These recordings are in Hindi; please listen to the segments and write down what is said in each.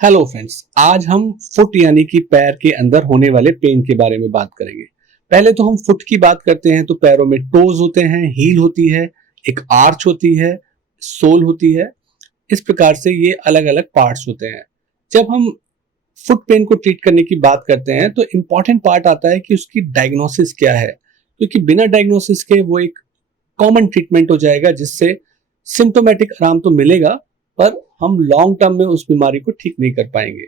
हेलो फ्रेंड्स, आज हम फुट यानी कि पैर के अंदर होने वाले पेन के बारे में बात करेंगे। पहले तो हम फुट की बात करते हैं तो पैरों में टोज होते हैं, हील होती है, एक आर्च होती है, सोल होती है। इस प्रकार से ये अलग अलग पार्ट्स होते हैं। जब हम फुट पेन को ट्रीट करने की बात करते हैं तो इम्पॉर्टेंट पार्ट आता है कि उसकी डायग्नोसिस क्या है, क्योंकि बिना डायग्नोसिस के वो एक कॉमन ट्रीटमेंट हो जाएगा जिससे सिम्टोमेटिक आराम तो मिलेगा पर हम लॉन्ग टर्म में उस बीमारी को ठीक नहीं कर पाएंगे।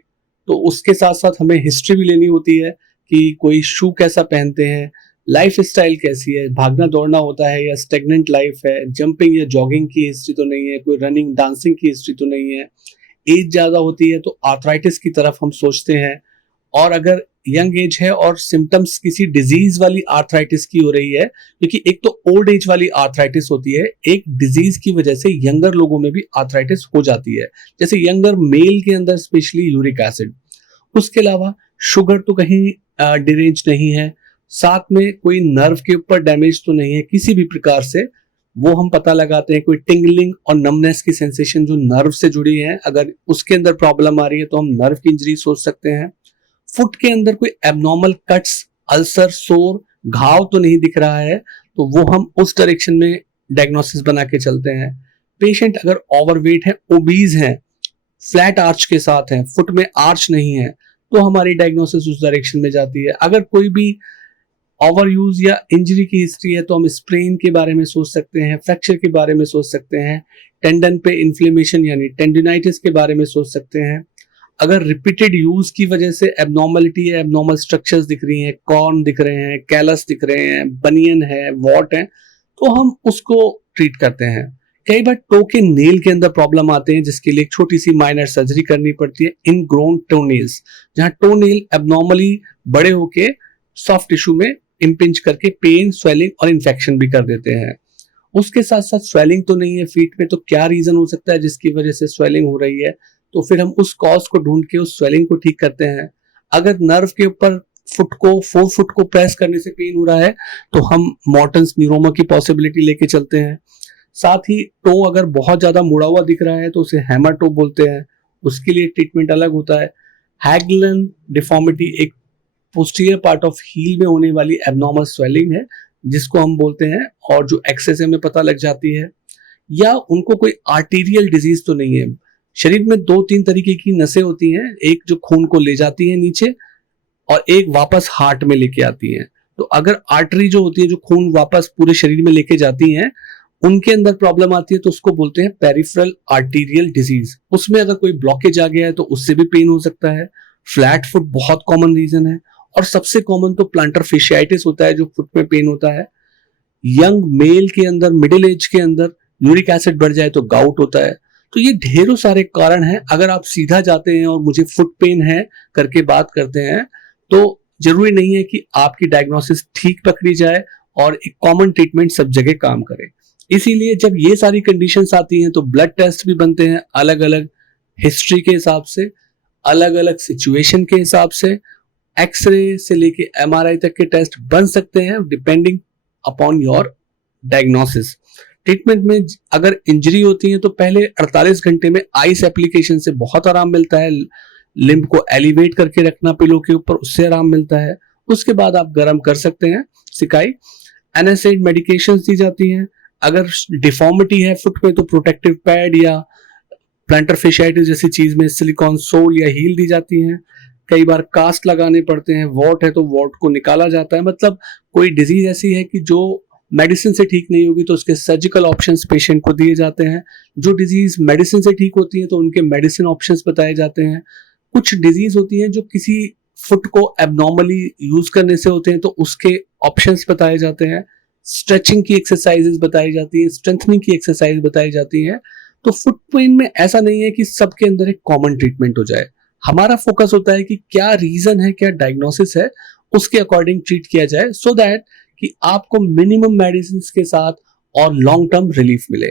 तो उसके साथ साथ हमें हिस्ट्री भी लेनी होती है कि कोई शू कैसा पहनते हैं, लाइफ स्टाइल कैसी है, भागना दौड़ना होता है या स्टेगनेंट लाइफ है, जंपिंग या जॉगिंग की हिस्ट्री तो नहीं है, कोई रनिंग डांसिंग की हिस्ट्री तो नहीं है। एज ज्यादा होती है तो आर्थराइटिस की तरफ हम सोचते हैं, और अगर यंग एज है और सिम्टम्स किसी डिजीज वाली आर्थराइटिस की हो रही है, क्योंकि एक तो ओल्ड एज वाली आर्थराइटिस होती है, एक डिजीज की वजह से यंगर लोगों में भी आर्थराइटिस हो जाती है, जैसे यंगर मेल के अंदर स्पेशली यूरिक एसिड। उसके अलावा शुगर तो कहीं डिरेंज नहीं है, साथ में कोई नर्व के ऊपर डैमेज तो नहीं है किसी भी प्रकार से, वो हम पता लगाते हैं। कोई टिंगलिंग और नमनेस की सेंसेशन जो नर्व से जुड़ी है, अगर उसके अंदर प्रॉब्लम आ रही है तो हम नर्व की इंजरी सोच सकते हैं। फुट के अंदर कोई एबनॉर्मल कट्स, अल्सर, सोर, घाव तो नहीं दिख रहा है तो वो हम उस डायरेक्शन में डायग्नोसिस बना के चलते हैं। पेशेंट अगर ओवरवेट है, ओबीज है, फ्लैट आर्च के साथ है, फुट में आर्च नहीं है, तो हमारी डायग्नोसिस उस डायरेक्शन में जाती है। अगर कोई भी ओवर यूज या इंजरी की हिस्ट्री है तो हम स्प्रेन के बारे में सोच सकते हैं, फ्रैक्चर के बारे में सोच सकते हैं, टेंडन पे इन्फ्लेमेशन यानी टेंडिनाइटिस के बारे में सोच सकते हैं। अगर रिपीटेड यूज की वजह से एबनॉर्मलिटी है, एबनॉर्मल स्ट्रक्चर्स दिख रही हैं, कॉर्न दिख रहे हैं, कैलस दिख रहे हैं, बनियन है, वॉट है, तो हम उसको ट्रीट करते हैं। कई बार टो के नेल के अंदर प्रॉब्लम आते हैं जिसके लिए एक छोटी सी माइनर सर्जरी करनी पड़ती है, इनग्रोन टो नेल्स, जहां टो नेल एबनॉर्मली बड़े होके सॉफ्ट टिश्यू में इम्पिंच करके पेन, स्वेलिंग और इन्फेक्शन भी कर देते हैं। उसके साथ साथ स्वेलिंग तो नहीं है फीट में, तो क्या रीजन हो सकता है जिसकी वजह से स्वेलिंग हो रही है, तो फिर हम उस कॉज को ढूंढ के उस स्वेलिंग को ठीक करते हैं। अगर नर्व के ऊपर फुट को, फोरफुट को प्रेस करने से पेन हो रहा है तो हम मॉर्टन्स न्यूरोमा की पॉसिबिलिटी लेके चलते हैं। साथ ही टो अगर बहुत ज्यादा मुड़ा हुआ दिख रहा है तो उसे हैमर टो बोलते हैं, उसके लिए ट्रीटमेंट अलग होता है। हैगलन डिफॉर्मिटी एक पोस्टीरियर पार्ट ऑफ हील में होने वाली एबनॉर्मल स्वेलिंग है जिसको हम बोलते हैं, और जो एक्सरे में पता लग जाती है। या उनको कोई आर्टीरियल डिजीज तो नहीं है। शरीर में दो तीन तरीके की नसें होती हैं, एक जो खून को ले जाती है नीचे और एक वापस हार्ट में लेके आती हैं। तो अगर आर्टरी जो होती है, जो खून वापस पूरे शरीर में लेके जाती हैं, उनके अंदर प्रॉब्लम आती है तो उसको बोलते हैं पेरिफेरल आर्टीरियल डिजीज। उसमें अगर कोई ब्लॉकेज आ गया है तो उससे भी पेन हो सकता है। फ्लैट फुट बहुत कॉमन रीजन है, और सबसे कॉमन तो प्लांटर फेशियाइटिस होता है जो फुट में पेन होता है। यंग मेल के अंदर, मिडिल एज के अंदर यूरिक एसिड बढ़ जाए तो गाउट होता है। तो ये ढेरों सारे कारण हैं। अगर आप सीधा जाते हैं और मुझे फुट पेन है करके बात करते हैं तो जरूरी नहीं है कि आपकी डायग्नोसिस ठीक पकड़ी जाए और एक कॉमन ट्रीटमेंट सब जगह काम करे। इसीलिए जब ये सारी कंडीशंस आती हैं तो ब्लड टेस्ट भी बनते हैं अलग अलग हिस्ट्री के हिसाब से, अलग अलग सिचुएशन के हिसाब से। एक्सरे से लेके एमआरआई तक के टेस्ट बन सकते हैं depending upon your diagnosis. Treatment में अगर इंजरी होती है तो पहले 48 घंटे में आइस एप्लीकेशन से बहुत आराम मिलता है, लिम्ब को एलिवेट करके रखना पिलो के ऊपर, उससे आराम मिलता है। उसके बाद आप गर्म कर सकते हैं सिकाई। एनासाइड मेडिकेशंस दी जाती हैं। अगर डिफॉर्मिटी है फुट में तो प्रोटेक्टिव पैड या प्लांटर फेशियाइटिस जैसी चीज में सिलिकॉन सोल या हील दी जाती हैं। कई बार कास्ट लगाने पड़ते हैं, वॉट है तो वॉट को निकाला जाता है। मतलब कोई डिजीज ऐसी है कि जो मेडिसिन से ठीक नहीं होगी तो उसके सर्जिकल ऑप्शंस पेशेंट को दिए जाते हैं। जो डिजीज मेडिसिन से ठीक होती है तो उनके मेडिसिन ऑप्शंस बताए जाते हैं। कुछ डिजीज होती हैं जो किसी फुट को एबनॉर्मली यूज करने से होते हैं तो उसके ऑप्शंस बताए जाते हैं। स्ट्रेचिंग की एक्सरसाइजेस बताई जाती है, स्ट्रेंथनिंग की एक्सरसाइज बताई जाती है। तो फुट पेन में ऐसा नहीं है कि सबके अंदर एक कॉमन ट्रीटमेंट हो जाए। हमारा फोकस होता है कि क्या रीजन है, क्या डायग्नोसिस है, उसके अकॉर्डिंग ट्रीट किया जाए, सो दैट कि आपको मिनिमम मेडिसिन के साथ और लॉन्ग टर्म रिलीफ मिले।